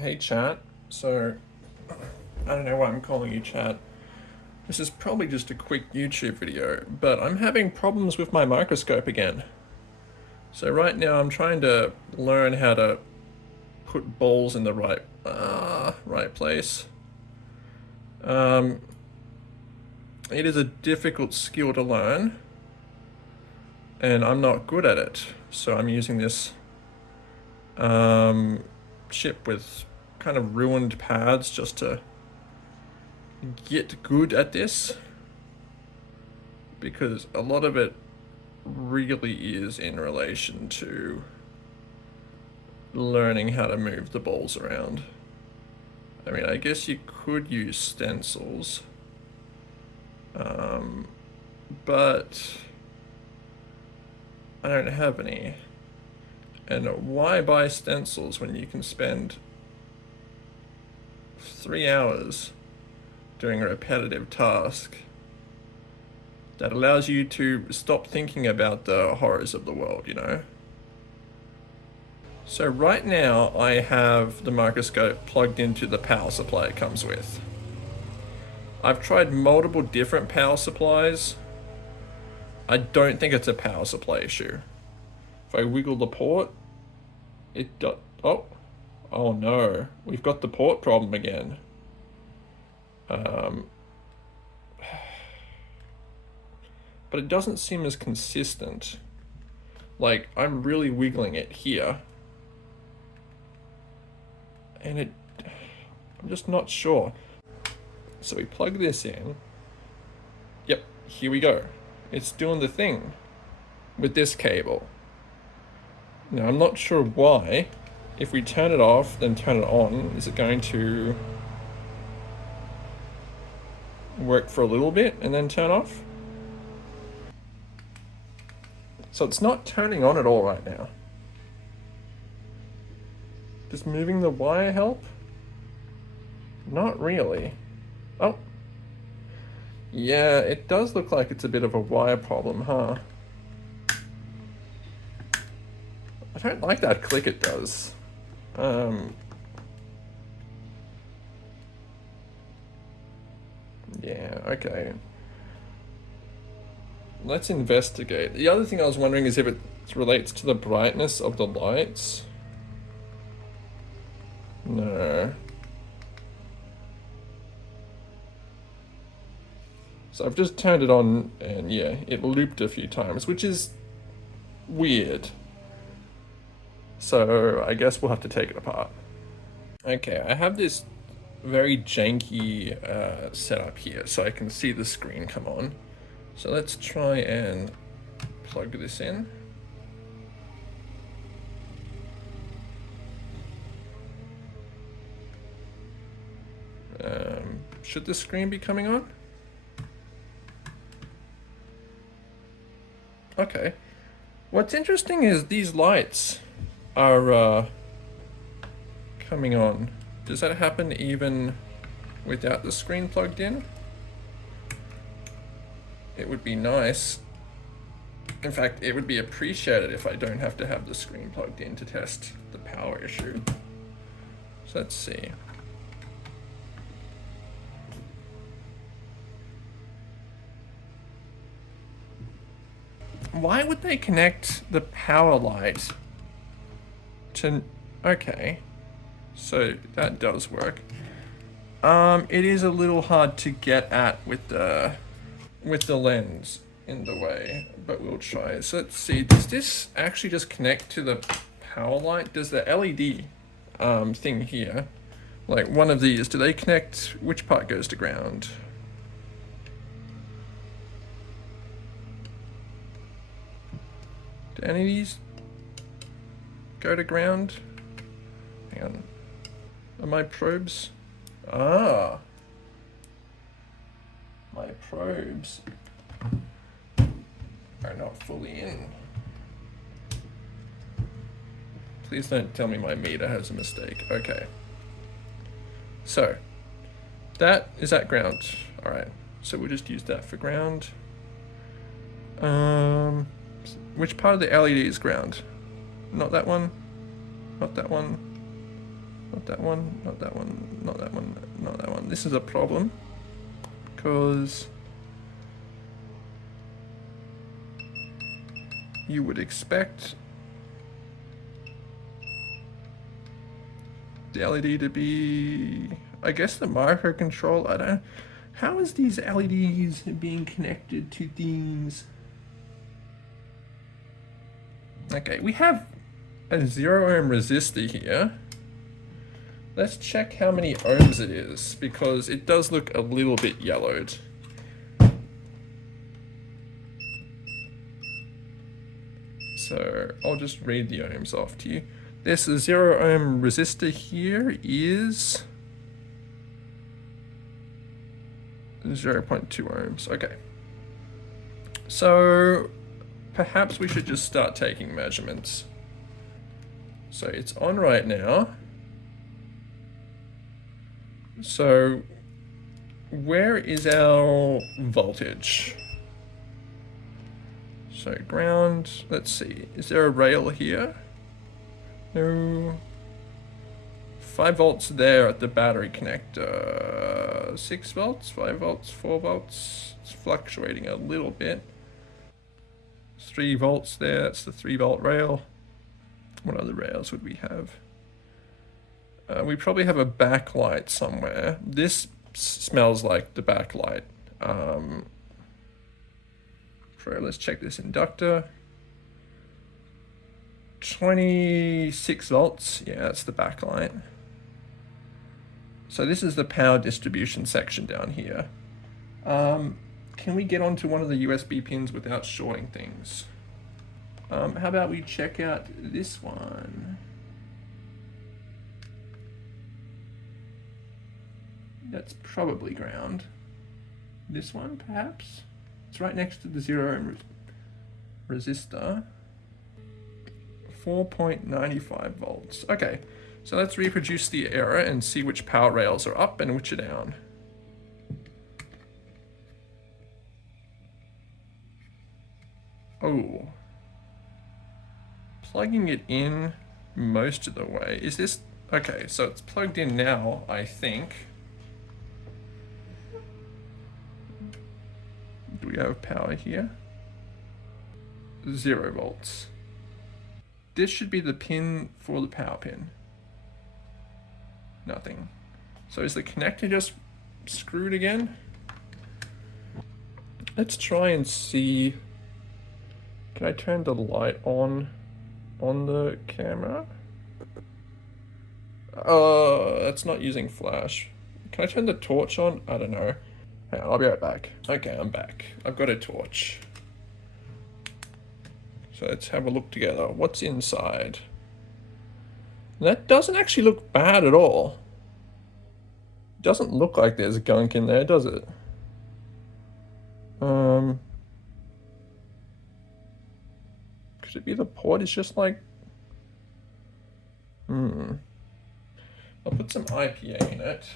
Hey chat, so I don't know why I'm calling you chat. This is probably just a quick YouTube video, but I'm having problems with my microscope again. So right now I'm trying to learn how to put balls in the right place. Um, it is a difficult skill to learn, and I'm not good at it. So I'm using this chip with kind of ruined pads just to get good at this, because a lot of it really is in relation to learning how to move the balls around. I mean, I guess you could use stencils, but I don't have any. And why buy stencils when you can spend 3 hours doing a repetitive task that allows you to stop thinking about the horrors of the world, you know? So right now I have the microscope plugged into the power supply it comes with. I've tried multiple different power supplies. I don't think it's a power supply issue. If I wiggle the port, oh no, we've got the port problem again. But it doesn't seem as consistent. Like, I'm really wiggling it here, and I'm just not sure. So we plug this in. Yep, here we go. It's doing the thing with this cable. Now, I'm not sure why. If we turn it off, then turn it on, is it going to work for a little bit and then turn off? So it's not turning on at all right now. Does moving the wire help? Not really. Oh. Yeah, it does look like it's a bit of a wire problem, huh? I don't like that click it does. Yeah, okay. Let's investigate. The other thing I was wondering is if it relates to the brightness of the lights. No. So I've just turned it on and yeah, it looped a few times, which is weird. So I guess we'll have to take it apart. Okay, I have this very janky setup here so I can see the screen come on. So let's try and plug this in. Should the screen be coming on? Okay. What's interesting is these lights are coming on. Does that happen even without the screen plugged in? It would be nice. In fact, it would be appreciated if I don't have to have the screen plugged in to test the power issue. So let's see. Why would they connect the power light to... Okay, so that does work. It is a little hard to get at with the lens in the way, but we'll try. So let's see, does this actually just connect to the power light? Does the LED thing here, like one of these, do they connect, which part goes to ground? Do any of these go to ground? Hang on. Are my probes? Ah. My probes are not fully in. Please don't tell me my meter has a mistake. Okay. So, that is at ground. Alright, so we'll just use that for ground. Which part of the LED is ground? Not that one. Not that one. Not that one, not that one, not that one, not that one. This is a problem because you would expect the LED to be, I guess, the microcontroller. I don't. How is these LEDs being connected to things? Okay, we have a 0 ohm resistor here. Let's check how many ohms it is, because it does look a little bit yellowed. So I'll just read the ohms off to you. This 0 ohm resistor here is 0.2 ohms. Okay. So perhaps we should just start taking measurements. So it's on right now. So where is our voltage? So ground, let's see, is there a rail here? No. 5 volts there at the battery connector. 6 volts, 5 volts, 4 volts. It's fluctuating a little bit. 3 volts there, that's the 3-volt rail. What other rails would we have? We probably have a backlight somewhere. This smells like the backlight. Let's check this inductor. 26 volts. Yeah, that's the backlight. So this is the power distribution section down here. Can we get onto one of the USB pins without shorting things? How about we check out this one? That's probably ground. This one, perhaps? It's right next to the 0 ohm resistor. 4.95 volts. Okay, so let's reproduce the error and see which power rails are up and which are down. Oh. Plugging it in most of the way. Is this... Okay, so it's plugged in now, I think. Do we have power here? 0 volts. This should be the pin for the power pin. Nothing. So is the connector just screwed again? Let's try and see. Can I turn the light on the camera? That's not using flash. Can I turn the torch on? I don't know. Hang on, I'll be right back. Okay, I'm back. I've got a torch. So let's have a look together. What's inside? That doesn't actually look bad at all. It doesn't look like there's gunk in there, does it? Could it be the port? It's just like... I'll put some IPA in it.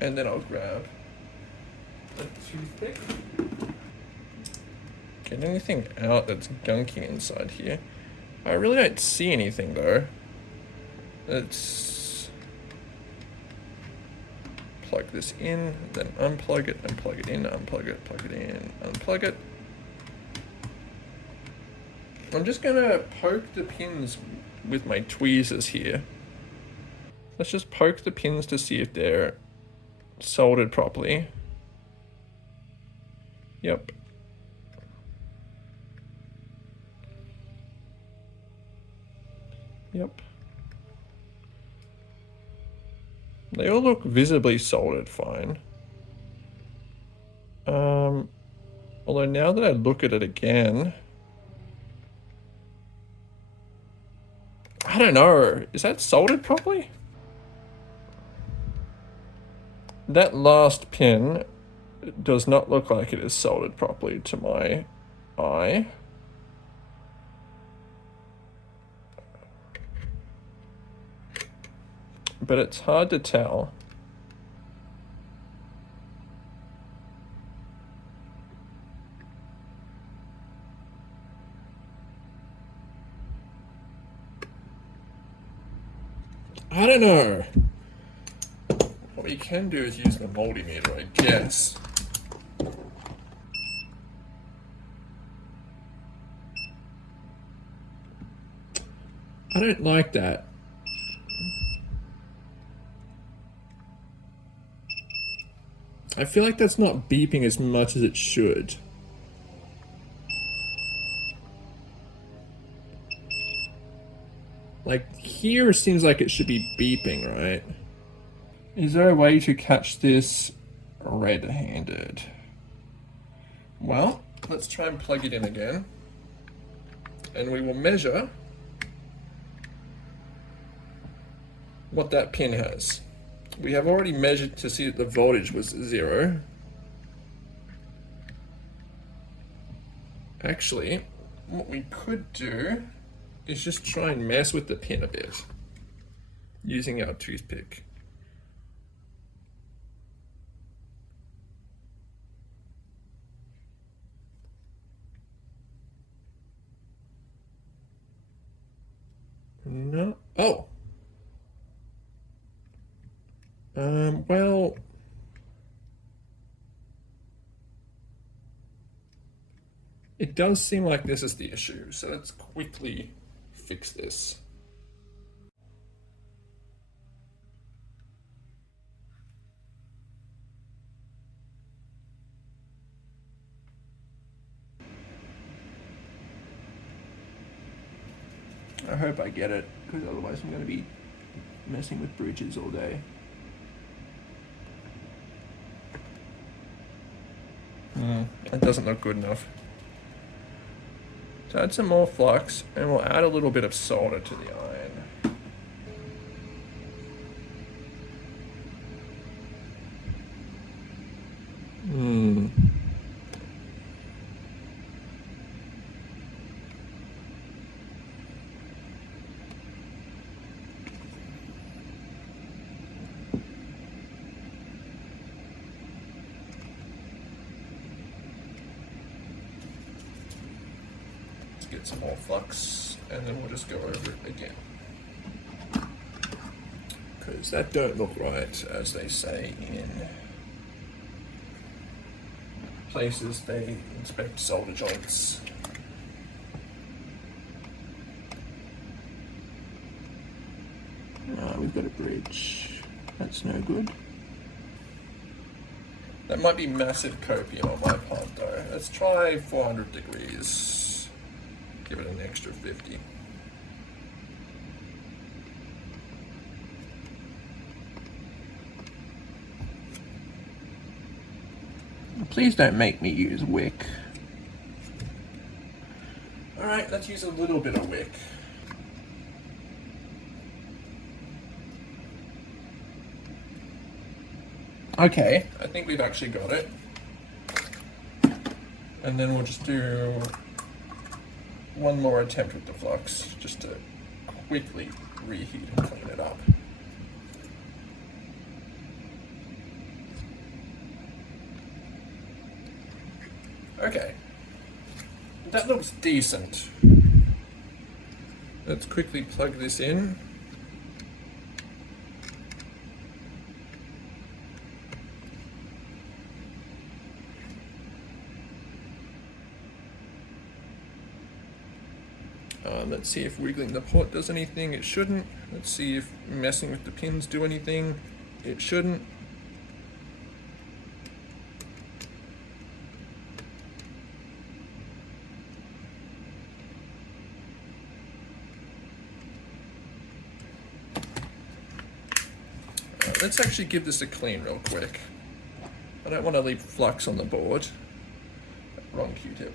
And then I'll grab a toothpick. Get anything out that's gunky inside here. I really don't see anything though. Let's plug this in, then unplug it, and plug it in, unplug it, plug it in, unplug it. I'm just gonna poke the pins with my tweezers here. Let's just poke the pins to see if they're soldered properly. Yep. Yep. They all look visibly soldered fine. Although now that I look at it again, I don't know. Is that soldered properly? That last pin does not look like it is soldered properly to my eye. But it's hard to tell. I don't know. What we can do is use the multimeter, I guess. I don't like that. I feel like that's not beeping as much as it should. Like, here seems like it should be beeping, right? Is there a way to catch this red-handed? Well, let's try and plug it in again. And we will measure what that pin has. We have already measured to see that the voltage was 0. Actually, what we could do is just try and mess with the pin a bit using our toothpick. No. Oh. Well, it does seem like this is the issue, so let's quickly fix this. I hope I get it, because otherwise I'm going to be messing with bridges all day. That doesn't look good enough. So add some more flux, and we'll add a little bit of solder to the iron. Get some more flux, and then we'll just go over it again, because that don't look right, as they say in places they inspect solder joints. We've got a bridge. That's no good. That might be massive copium on my part though. Let's try 400 degrees. Give it an extra 50. Please don't make me use wick. Alright, let's use a little bit of wick. Okay, I think we've actually got it. And then we'll just do one more attempt with the flux, just to quickly reheat and clean it up. Okay, that looks decent. Let's quickly plug this in. Let's see if wiggling the port does anything. It shouldn't. Let's see if messing with the pins do anything. It shouldn't. Let's actually give this a clean real quick. I don't want to leave flux on the board. Wrong Q-tip.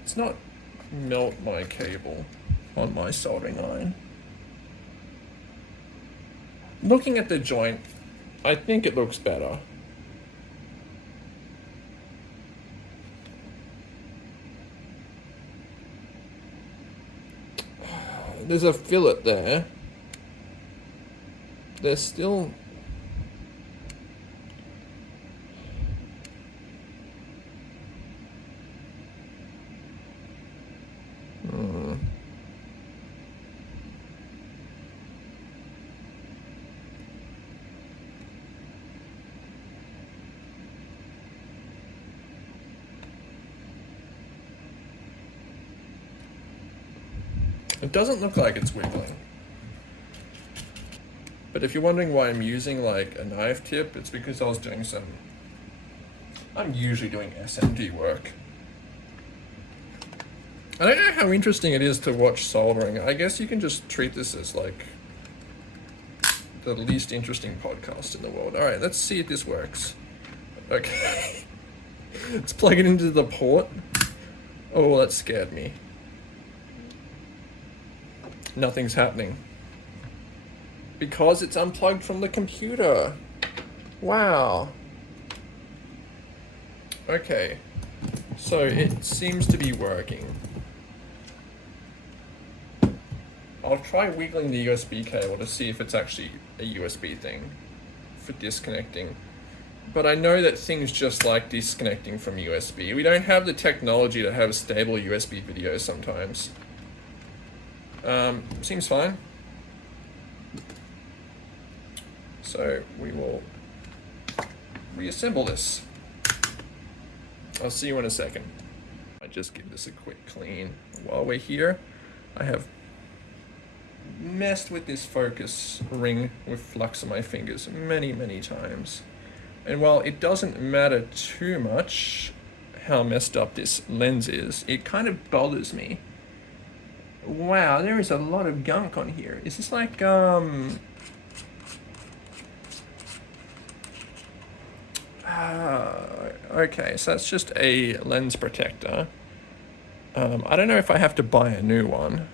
Let's not melt my cable on my soldering iron. Looking at the joint, I think it looks better. There's a fillet there. there's still... It doesn't look like it's wiggling. But if you're wondering why I'm using like a knife tip, it's because I was doing some... I'm usually doing SMD work. I don't know how interesting it is to watch soldering. I guess you can just treat this as like the least interesting podcast in the world. Alright, let's see if this works. Okay. Let's plug it into the port. Oh, that scared me. Nothing's happening. Because it's unplugged from the computer. Wow. Okay. So it seems to be working. I'll try wiggling the USB cable to see if it's actually a USB thing for disconnecting. But I know that things just like disconnecting from USB. We don't have the technology to have stable USB videos sometimes. Seems fine. So we will reassemble this. I'll see you in a second. I just give this a quick clean. While we're here, I have messed with this focus ring with flux on my fingers many times. And while it doesn't matter too much how messed up this lens is, it kind of bothers me. Wow, there is a lot of gunk on here. Is this like, okay, so that's just a lens protector. I don't know if I have to buy a new one.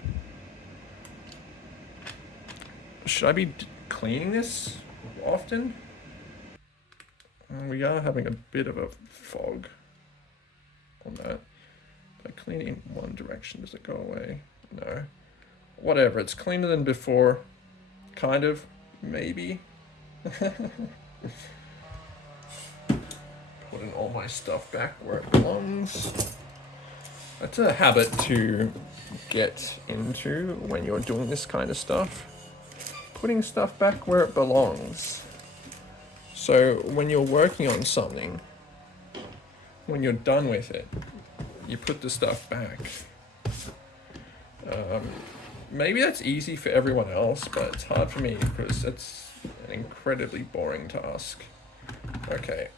Should I be cleaning this often? We are having a bit of a fog on that. If I clean it in one direction, does it go away? No. Whatever, it's cleaner than before. Kind of, maybe. Putting all my stuff back where it belongs. That's a habit to get into when you're doing this kind of stuff. Putting stuff back where it belongs. So when you're working on something, when you're done with it, you put the stuff back. Maybe that's easy for everyone else, but it's hard for me because it's an incredibly boring task. Okay.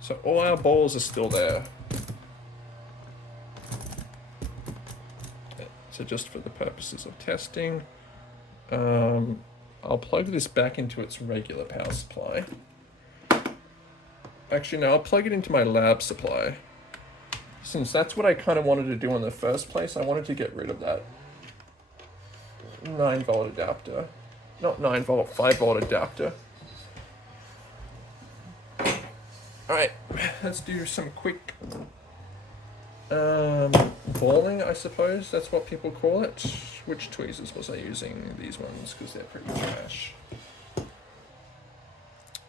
So all our balls are still there. So just for the purposes of testing, I'll plug this back into its regular power supply. Actually, no, I'll plug it into my lab supply. Since that's what I kind of wanted to do in the first place, I wanted to get rid of that 9-volt adapter. Not 9-volt, 5-volt adapter. Alright, let's do some quick balling, I suppose. That's what people call it. Which tweezers was I using? These ones, because they're pretty trash.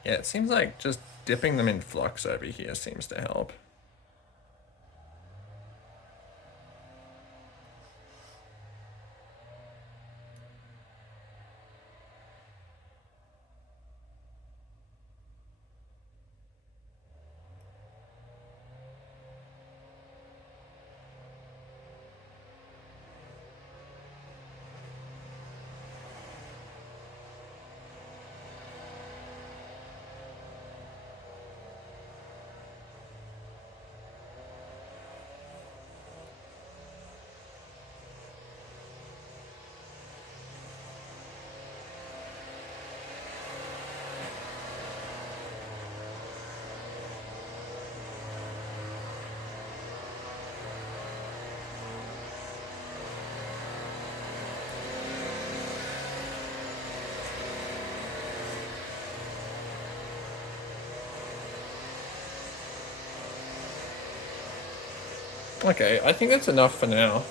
Yeah, it seems like just dipping them in flux over here seems to help. Okay, I think that's enough for now.